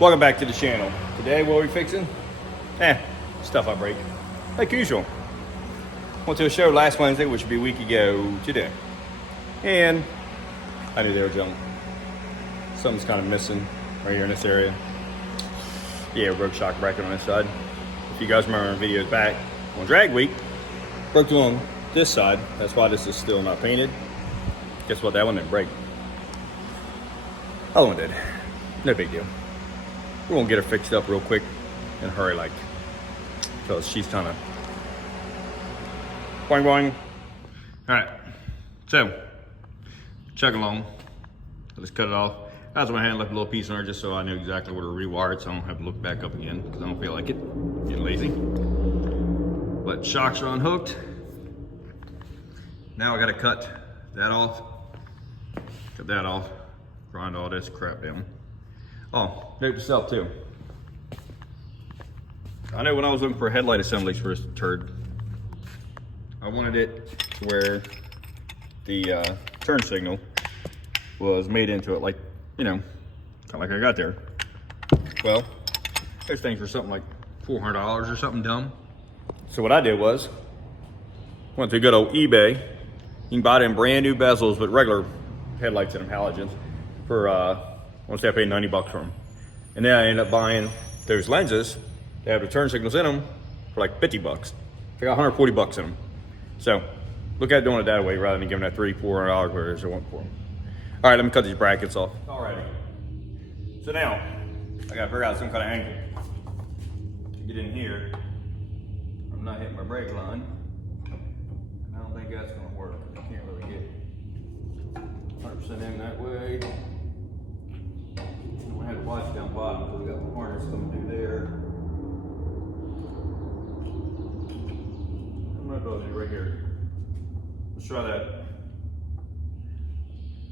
Welcome back to the channel. Today what are we fixing? Stuff I break. Like usual. Went to a show last Wednesday, which would be a week ago today. And I knew they were junk. Something's kind of missing right here in this area. Yeah, broke shock bracket on this side. If you guys remember in videos back on drag week, broke on this side. That's why this is still not painted. Guess what? That one didn't break. Other one did. No big deal. We're gonna get her fixed up real quick in a hurry, like, because she's kind of boing boing. All right, so chug along. Let's cut it off. I was my hand left a little piece on her just so I knew exactly where to rewire it, so I don't have to look back up again because I don't feel like it. Getting lazy. But shocks are unhooked. Now I gotta cut that off. Cut that off. Grind all this crap down. Oh, note to self too. I know when I was looking for headlight assemblies for this turd, I wanted it to where the turn signal was made into it, like, you know, kind of like I got there. Well, those things were something like $400 or something dumb. So what I did was, went to good old eBay. You can buy them brand new bezels with regular headlights in them, halogens, for I want to say I paid 90 bucks for them. And then I ended up buying those lenses. They have the turn signals in them for like 50 bucks. They got 140 bucks in them. So look at doing it that way rather than giving that $300-400 where I want for them. All right, let me cut these brackets off. All righty. So now I gotta figure out some kind of angle to get in here. I'm not hitting my brake line. I don't think that's gonna work. I can't really get 100% in that way. I had to watch down bottom because we got the harness coming through there. I'm gonna go do right here. Let's try that.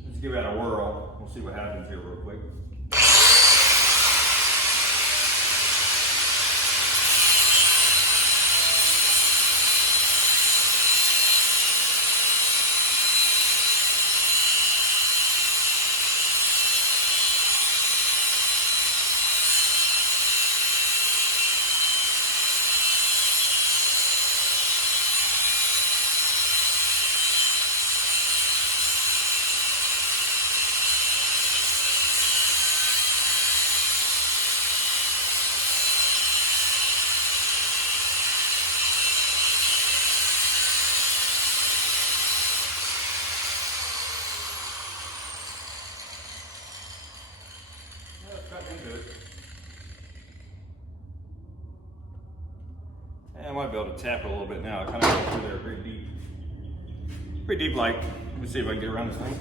Let's give that a whirl. We'll see what happens here real quick. I might be able to tap it a little bit now. I kind of got through there pretty deep. Pretty deep, like. Let me see if I can get around this thing.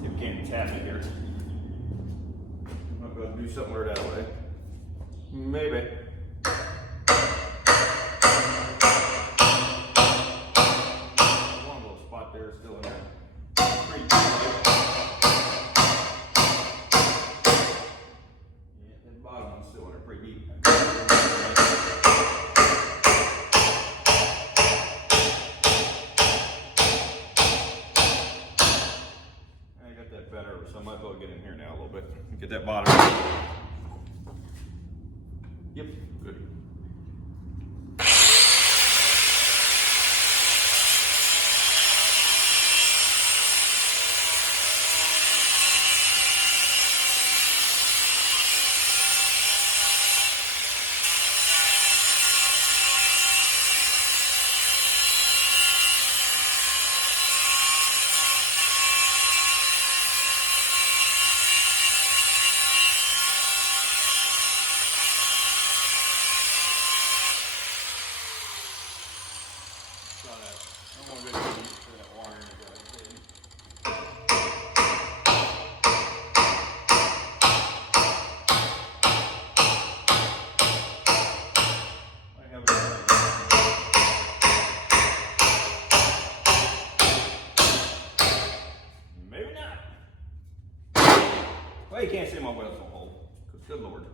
See if we can't tap it here. I'm not going to do something weird that way. Maybe. One little spot there still in there. Pretty deep. So I might as well get in here now a little bit. Get that bottom. Yep, good. Well, you can't see my wheels on hold, because good Lord.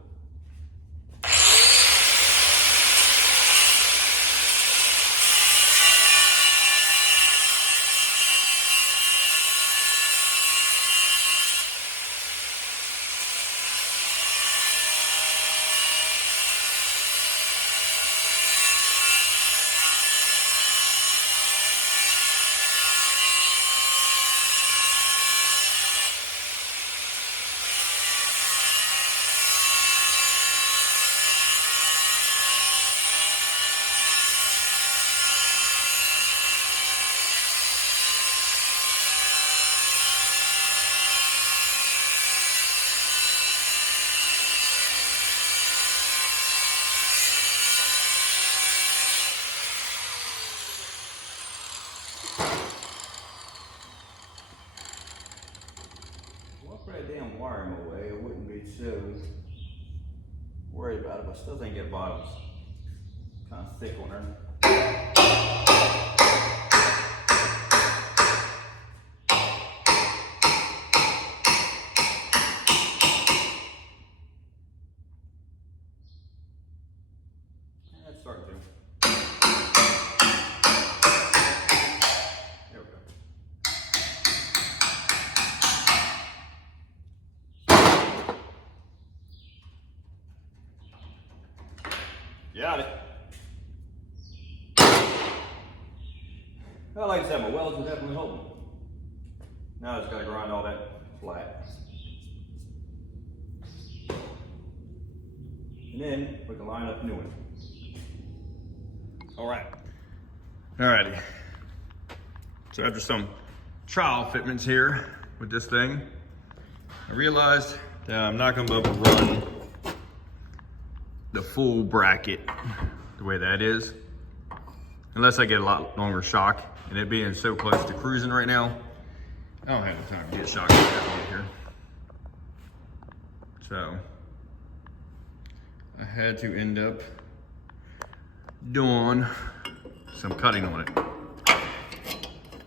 wiring away, I wouldn't be so worried about it, but I still think it bottoms kind of thick on her. That's starting to. There we go. Got it. Well, like I said, my welds are definitely holding. Now I just gotta grind all that flat. And then we can line up a new one. All right. Alrighty. So after some trial fitments here with this thing, I realized that I'm not gonna be able to run the full bracket the way that is, unless I get a lot longer shock, and it being so close to cruising right now, I don't have the time to get shock like that here. So I had to end up doing some cutting on it.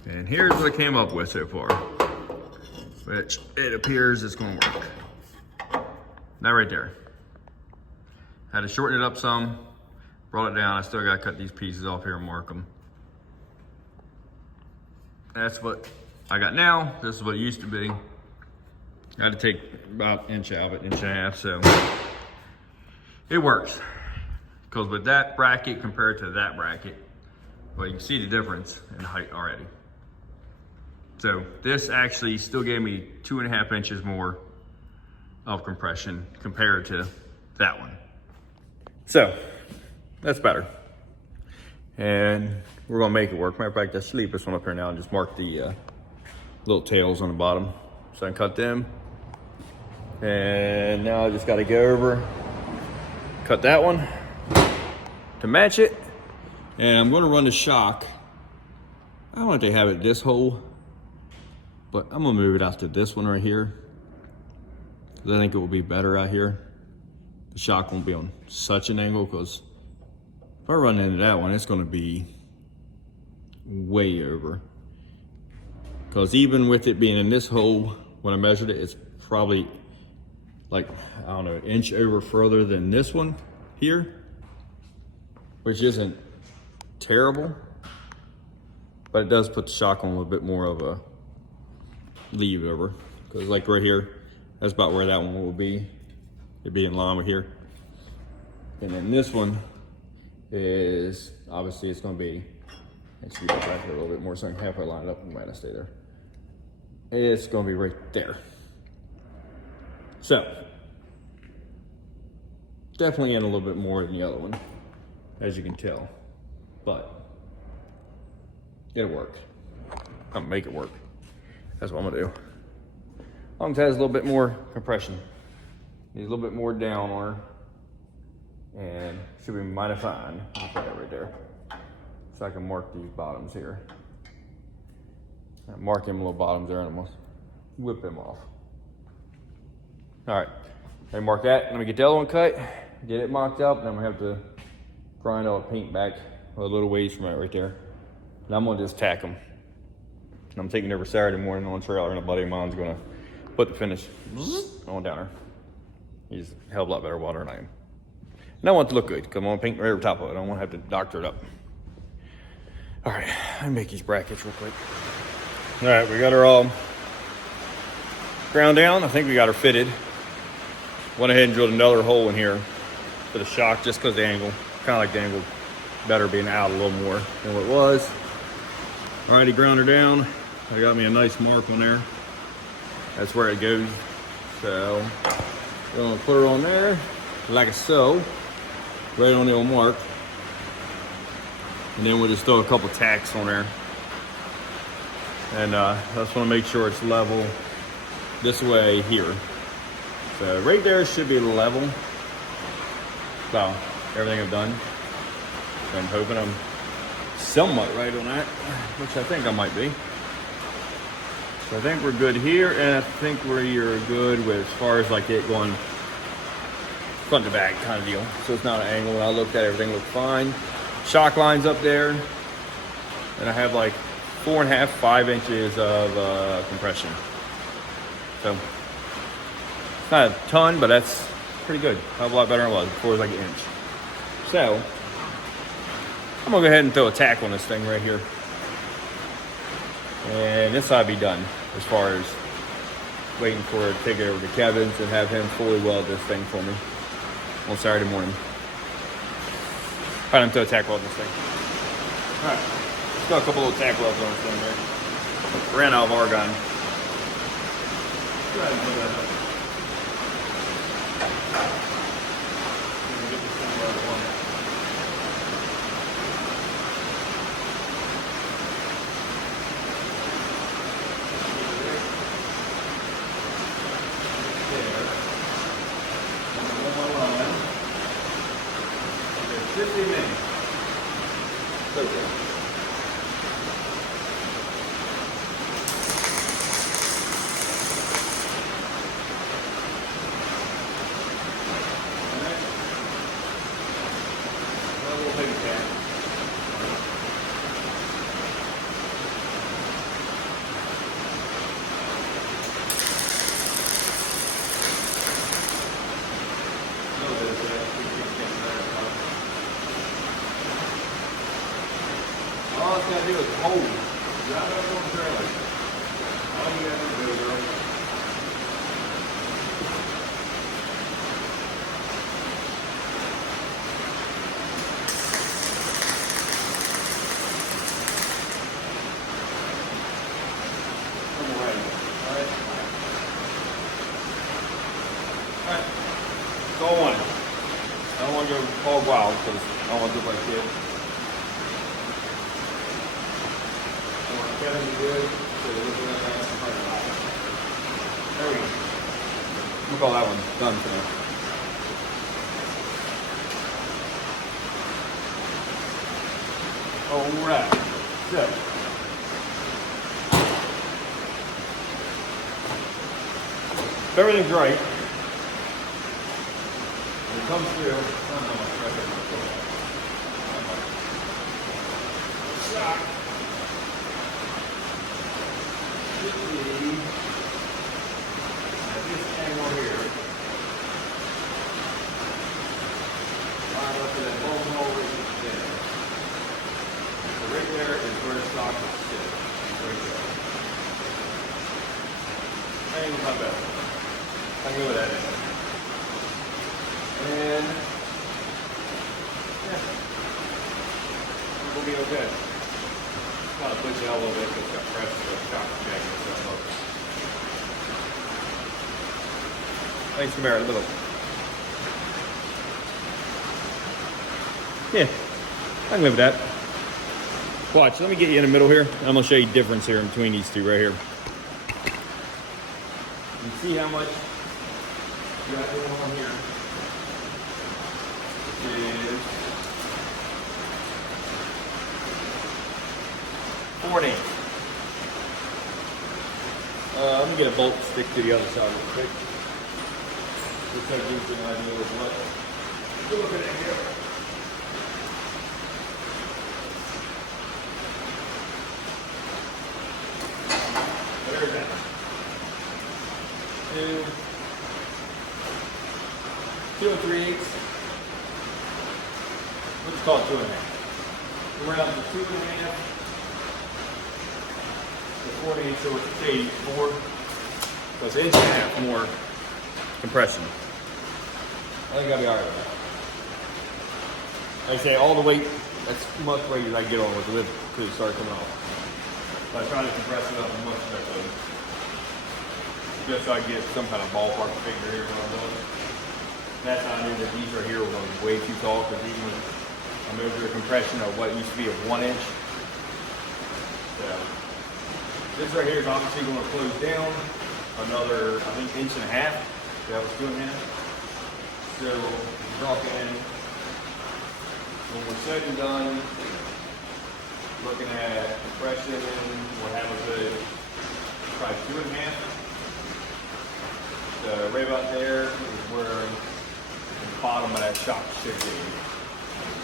And here's what I came up with so far, which it appears is gonna work. That right there. Had to shorten it up some, brought it down. I still gotta cut these pieces off here and mark them. That's what I got now. This is what it used to be. I had to take about an inch out of it, inch and a half, so it works. Because with that bracket compared to that bracket, well, you can see the difference in height already. So this actually still gave me 2.5 inches more of compression compared to that one. So that's better. And we're gonna make it work. Matter of fact, I should leave this one up here now and just mark the little tails on the bottom so I can cut them. And now I just gotta go over, cut that one to match it. And I'm gonna run the shock. I don't want to have it this hole, but I'm gonna move it out to this one right here. I think it will be better out here. The shock won't be on such an angle, because if I run into that one, it's gonna be way over. Because even with it being in this hole, when I measured it, it's probably like, I don't know, an inch over further than this one here, which isn't terrible, but it does put the shock on a little bit more of a leave over. Because like right here, that's about where that one will be. It'd be in line with here. And then this one is, obviously it's gonna be, let's see back here a little bit more so I can halfway line it up and might not stay there. It's gonna be right there. So, definitely in a little bit more than the other one, as you can tell, but it'll work. I'm gonna make it work. That's what I'm gonna do. As long as it has a little bit more compression. Needs a little bit more down on her, and should be mighty fine. I'll put that right there, so I can mark these bottoms here. Mark them little bottoms there, and I'm gonna whip them off. All right, I mark that. Let me get the other one cut, get it mocked up, and I'm gonna have to grind all the paint back a little ways from that right there. And I'm gonna just tack them. And I'm taking it over Saturday morning on trail, and a buddy of mine's gonna put the finish on down there. He's a hell of a lot better water than I am. And I want it to look good, because I want to paint right over top of it. I don't want to have to doctor it up. All right, let me make these brackets real quick. All right, we got her all ground down. I think we got her fitted. Went ahead and drilled another hole in here for the shock, just because the angle, kind of like the angle better being out a little more than what it was. Alrighty, ground her down. I got me a nice mark on there. That's where it goes. So we're gonna put her on there like so, right on the old mark. And then we'll just throw a couple tacks on there. And I just wanna make sure it's level this way here. So right there should be level. So everything I've done. So I'm hoping I'm somewhat right on that, which I think I might be. So I think we're good here, and I think we're good with as far as like it going front to back kind of deal. So it's not an angle. When I looked at it, everything looked fine. Shock lines up there, and I have like 4.5, 5 inches of compression. So it's not a ton, but that's pretty good. A lot better than it was. Before it was like an inch. So I'm gonna go ahead and throw a tack on this thing right here. And this ought to be done as far as waiting for it to take it over to Kevin's and have him fully weld this thing for me on Saturday morning. All right, I'm throw a tack weld on this thing. All right, let's got a couple little tack welds on this thing here. Ran out of argon. Go ahead and put that up. Get this thing welded on. All it's gotta do is hold. Drive it up on the trailer. All you gotta do, girl. Alright. That's all I wanted. I don't want to go hog wild because I don't want to look like shit. Kevin, you good? So we're looking at that in front of the There we go. We'll call that one done for now. Alright. So. If everything's right, when it comes through, I don't know what's right there. Shock. This angle here, line up to that bone hole right there. So right there is where the stock will sit. Right there. That angle's not bad. I can go with that angle. And yeah, we'll be okay. Kind of push it out a little bit because it's got pressure to the shock jacket and stuff. Thanks, Camaro, a little. Yeah, I can live with that. Watch, let me get you in the middle here. I'm gonna show you the difference here in between these two right here. You see how much you got going on here? Is 4.8. Let me get a bolt to stick to the other side real quick. Just so you can idea of what we're looking at here. There's that. 2 3/8. Let's call it 2.5. Around the 2.5 to 48, so it's 84. So it's 1.5 inches more compression. I think I'll be alright with that. Like I say, all the weight, as much weight as I get on with the lift to start coming off. So I try to compress it up as much as I could. Just so I get some kind of ballpark figure here when I'm doing it. That's how I knew that these right here were going to be way too tall, because even I measured a compression of what used to be a 1 inch. So this right here is obviously going to close down another, I think, 1.5 inches. That was 2.5. So we're talking, when we're said and done, looking at compression, we'll have a good probably 2.5. The right about there is where the bottom of that shock should be.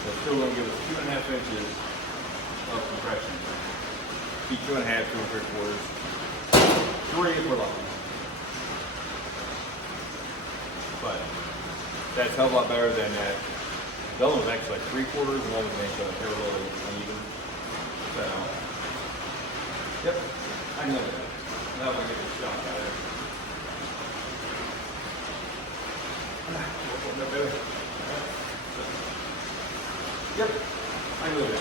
So it's still going to give us 2.5 inches of compression. Be 2.5, 2 3/4. 3 if we're lucky. But that's a hell of a lot better than that. The other one was actually like 3/4, and the other one was they were really uneven. So, yep, I know that. Now we're going to get the shock out of there. Yep, I know that.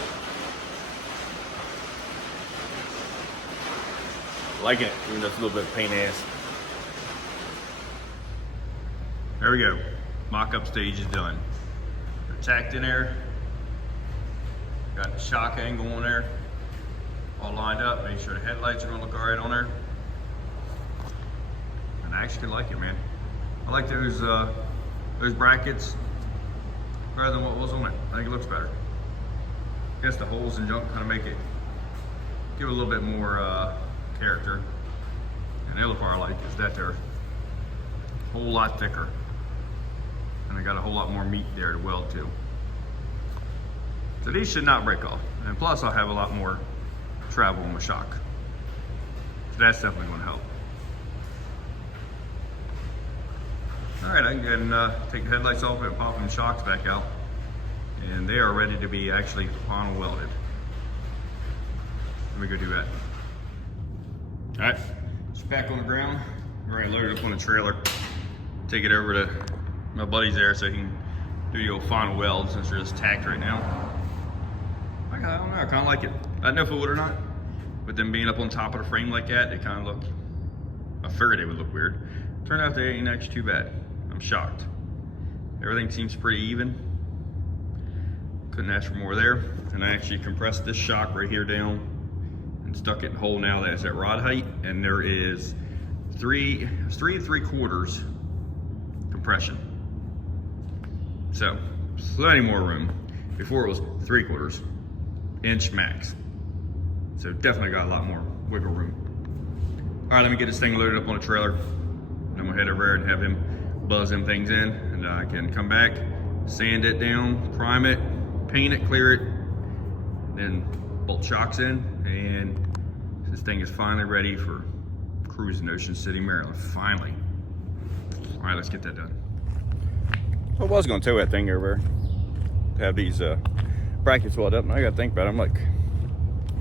Liking it, even though it's a little bit of pain in the ass. There we go. Mock-up stage is done. They're tacked in there. Got the shock angle on there. All lined up. Make sure the headlights are gonna look all right on there. And I actually like it, man. I like those brackets better than what was on it. I think it looks better. I guess the holes and junk kind of make it, give it a little bit more character. And the other part I like is that they're a whole lot thicker. And I got a whole lot more meat there to weld to. So these should not break off. And plus I'll have a lot more travel on the shock. So that's definitely gonna help. All right, I can go ahead and take the headlights off and pop them shocks back out. And they are ready to be actually final welded. Let me go do that. All right, it's back on the ground. All right, load it up on the trailer. Take it over to my buddy's there so he can do your final weld since they're just tacked right now. I don't know, I kind of like it. I don't know if it would or not, but them being up on top of the frame like that, they kind of look, I figured they would look weird. Turned out they ain't actually too bad. I'm shocked. Everything seems pretty even. Couldn't ask for more there. And I actually compressed this shock right here down and stuck it in a hole now that's at rod height, and there is 3 3/4 compression. So, plenty more room. Before it was 3/4 inch max. So definitely got a lot more wiggle room. All right, let me get this thing loaded up on a trailer. I'm gonna head over there and have him buzz them things in, and I can come back, sand it down, prime it, paint it, clear it, then bolt shocks in, and this thing is finally ready for cruising Ocean City, Maryland, finally. All right, let's get that done. I was gonna tow that thing over there, have these brackets welded up, and I gotta think about it. I'm like,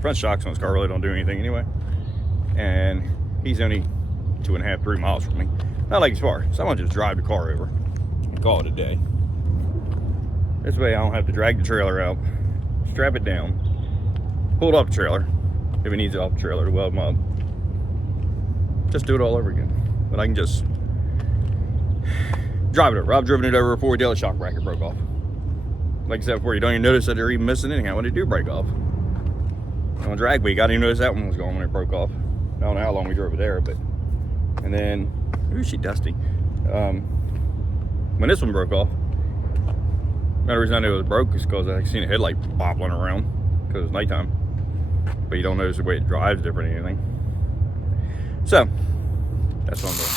front shocks on this car really don't do anything anyway. And he's only 2.5, 3 miles from me. Not like it's far, so I'm gonna just drive the car over and call it a day. This way I don't have to drag the trailer out, strap it down, pull it off the trailer, if it needs it off the trailer to weld them up. Just do it all over again. But I can just drive it over. I've driven it over before the other shock bracket broke off. Like I said before, you don't even notice that they're even missing anyhow when they do break off. On drag week, I didn't even notice that one was gone when it broke off. I don't know how long we drove it there, but, and then, ooh, she dusty. When this one broke off, the reason I knew it was broke is because I seen a headlight bobbling around because it's nighttime. But you don't notice the way it drives different or anything. So, that's what I'm doing.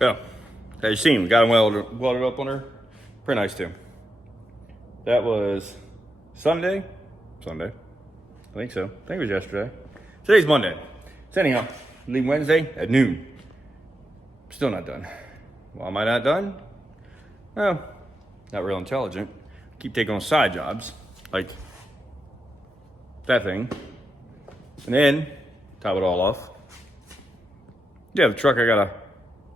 Well, as you seen, we got them welded up on her. Pretty nice too. That was Sunday. I think so. I think it was yesterday. Today's Monday. So anyhow, leave Wednesday at noon. Still not done. Why am I not done? Well, not real intelligent. Keep taking on side jobs, like that thing. And then, top it all off, yeah, the truck I gotta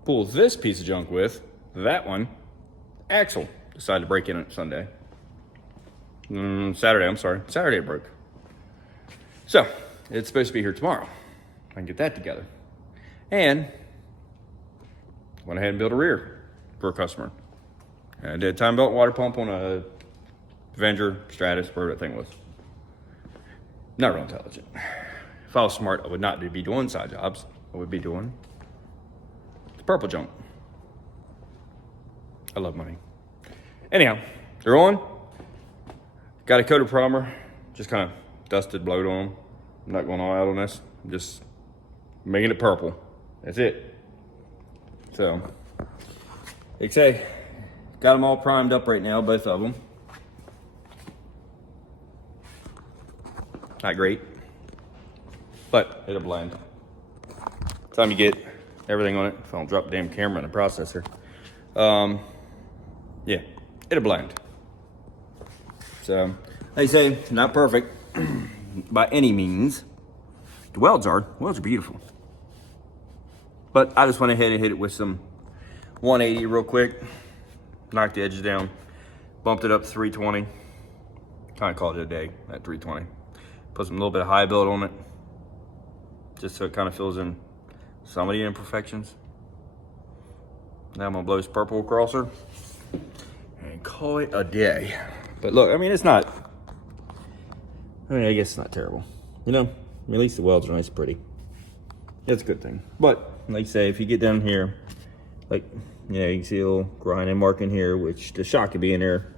pull this piece of junk with, that one, axle, decided to break in on Sunday. Saturday it broke. So, it's supposed to be here tomorrow. I can get that together. And went ahead and built a rear for a customer. And I did a time belt water pump on a Avenger, Stratus, whatever that thing was. Not real intelligent. If I was smart, I would not be doing side jobs. I would be doing the purple junk. I love money. Anyhow, they're on. Got a coated primer. Just kind of dusted, blowed on them. I'm not going all out on this. I'm just making it purple. That's it. So, like I say, got them all primed up right now, both of them. Not great, but it'll blend. Time you get everything on it, if I don't drop the damn camera in the processor. Yeah, it'll blend. So, like I say, not perfect by any means. The welds are beautiful. But I just went ahead and hit it with some 180 real quick. Knocked the edges down. Bumped it up to 320. Kind of called it a day at 320. Put some little bit of high build on it. Just so it kind of fills in some of the imperfections. Now I'm gonna blow this purple crosser and call it a day. But look, I mean, it's not, I guess it's not terrible. You know, at least the welds are nice and pretty. That's a good thing. But like I say, if you get down here, like, yeah, you can see a little grinding mark in here, which the shock could be in there.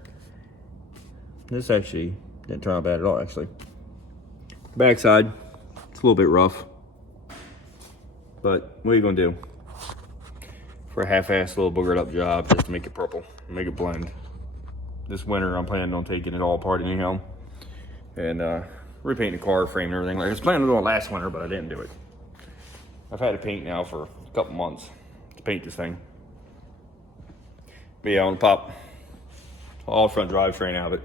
This actually didn't turn out bad at all, actually. Backside, it's a little bit rough. But what are you gonna do? For a half-assed little boogered up job, just to make it purple, make it blend. This winter, I'm planning on taking it all apart anyhow. And repainting the car frame and everything. Like I was planning on doing it last winter, but I didn't do it. I've had it paint now for a couple months to paint this thing. But yeah, I'm gonna pop all front drivetrain out of it,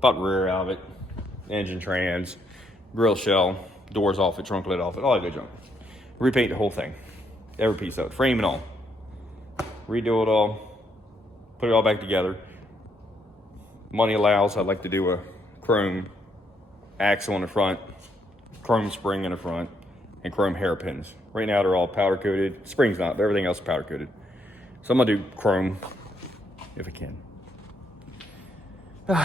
pop the rear out of it, engine trans, grill shell, doors off it, trunk lid off it, all that good junk. Repaint the whole thing, every piece of it, frame and all. Redo it all, put it all back together. Money allows, I'd like to do a chrome axle in the front, chrome spring in the front, and chrome hairpins. Right now they're all powder coated. Spring's not, but everything else is powder coated. So I'm gonna do chrome if I can. All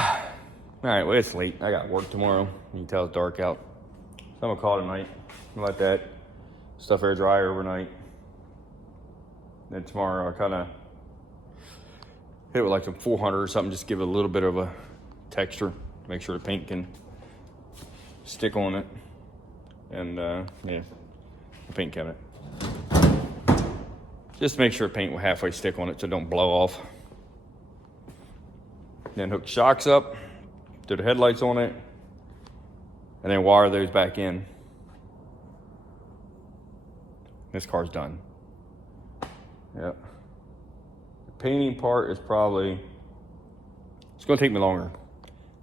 right, well, it's late. I got work tomorrow. You can tell it's dark out. So I'm gonna call it a night. I'm gonna let that stuff air dry overnight. Then tomorrow I'll kind of hit it with like some 400 or something, just give it a little bit of a texture, make sure the paint can stick on it. And yeah, the paint cabinet. Just make sure the paint will halfway stick on it so it don't blow off. Then hook shocks up, do the headlights on it, and then wire those back in. This car's done. Yep. The painting part is probably, it's gonna take me longer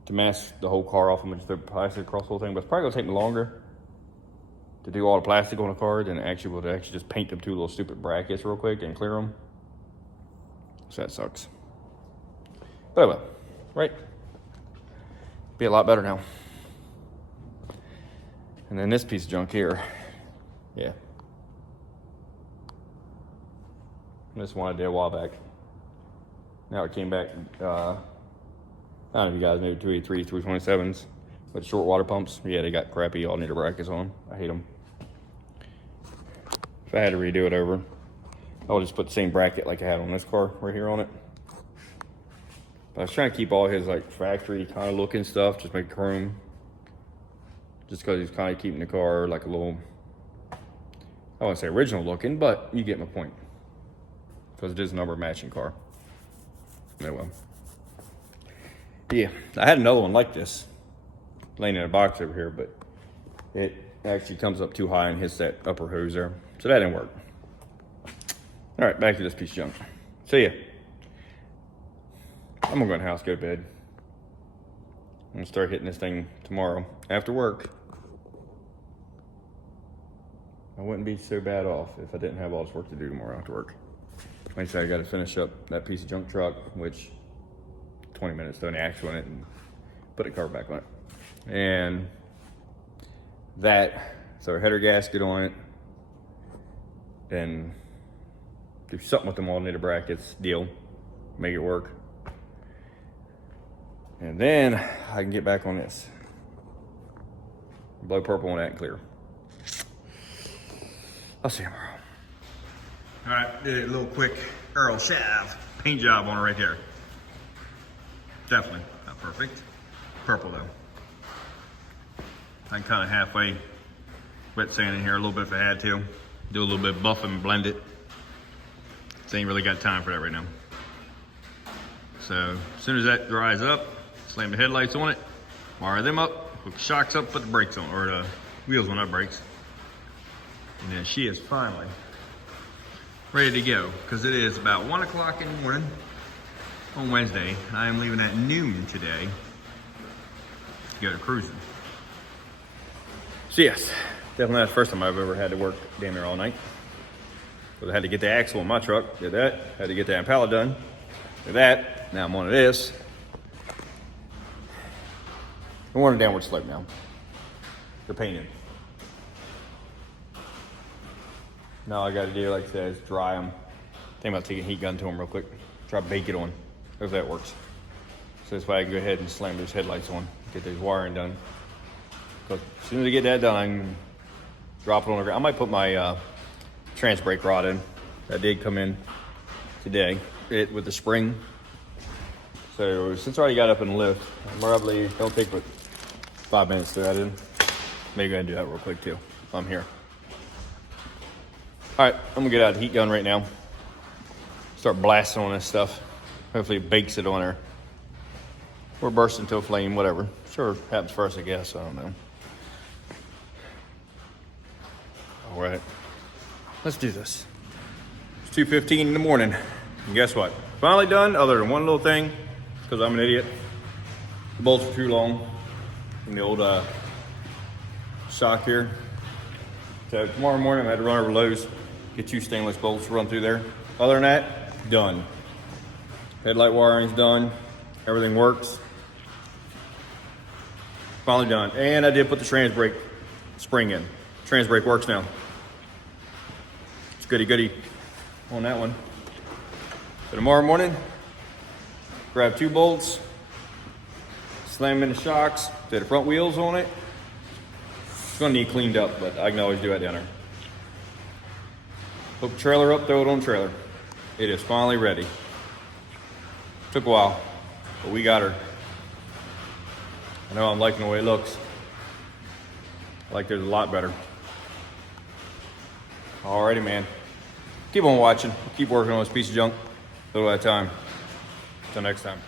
to mask the whole car off and just throw plastic across the whole thing, but it's probably gonna take me longer to do all the plastic on the car than actually to actually just paint them two little stupid brackets real quick and clear them. So that sucks. But I will, right? Be a lot better now. And then this piece of junk here, yeah. This one I did a while back. Now it came back, I don't know if you guys maybe 283, 327s with short water pumps. Yeah, they got crappy alternator brackets on them. I hate them. If I had to redo it over, I would just put the same bracket like I had on this car right here on it. But I was trying to keep all his like factory kind of looking stuff, just make chrome. Just because he's kind of keeping the car like a little, I don't want to say original looking, but you get my point. Because it is a number matching car. Oh well. Yeah, I had another one like this laying in a box over here, but it actually comes up too high and hits that upper hose there. So that didn't work. All right, back to this piece of junk. See ya. I'm gonna go in the house, go to bed. I'm gonna start hitting this thing tomorrow after work. I wouldn't be so bad off if I didn't have all this work to do tomorrow after work. Like I said, I gotta finish up that piece of junk truck, which 20 minutes throwing the axle in it and put a cover back on it. And that, so a header gasket on it, and do something with them alternator brackets, deal, make it work. And then I can get back on this. Blow purple on that and clear. I'll see you tomorrow. All right, did a little quick Earl Shav paint job on it right there. Definitely not perfect. Purple though. I can kind of halfway wet sand in here a little bit if I had to. Do a little bit of buff and blend it. So ain't really got time for that right now. So as soon as that dries up, slam the headlights on it, wire them up, hook the shocks up, put the brakes on, or the wheels on, not brakes. And then she is finally ready to go, because it is about 1 o'clock in the morning on Wednesday. I am leaving at noon today to go to cruising. So yes, definitely not the first time I've ever had to work damn near all night. Because I had to get the axle in my truck, did that. Had to get the Impala done, did that. Now I'm on this. I'm on a downward slope now. They're painted. Now all I gotta do, like I said, is dry them. Think about taking a heat gun to them real quick. Try to bake it on. If that works. So this way I can go ahead and slam those headlights on. Get those wiring done. Because as soon as I get that done, I can drop it on the ground. I might put my trans brake rod in. That did come in today. It with the spring. So since I already got up in the lift, I probably don't take but 5 minutes to that in. Maybe go ahead and do that real quick too. I'm here. All right, I'm gonna get out the heat gun right now. Start blasting on this stuff. Hopefully it bakes it on there. Or burst into a flame, whatever. Sure, happens first, I guess, I don't know. All right, let's do this. It's 2:15 in the morning. And guess what? Finally done, other than one little thing, because I'm an idiot. The bolts were too long in the old shock here. So tomorrow morning I had to run over Lowe's, get 2 stainless bolts, run through there. Other than that, done. Headlight wiring's done. Everything works. Finally done. And I did put the trans brake spring in. Trans brake works now. It's goody goody on that one. So tomorrow morning, grab 2 bolts, slam in the shocks, set the front wheels on it. It's gonna need cleaned up, but I can always do it down there. Hook the trailer up, throw it on the trailer. It is finally ready. Took a while, but we got her. I know I'm liking the way it looks. I like it a lot better. Alrighty, man. Keep on watching. Keep working on this piece of junk a little at a time. Until next time.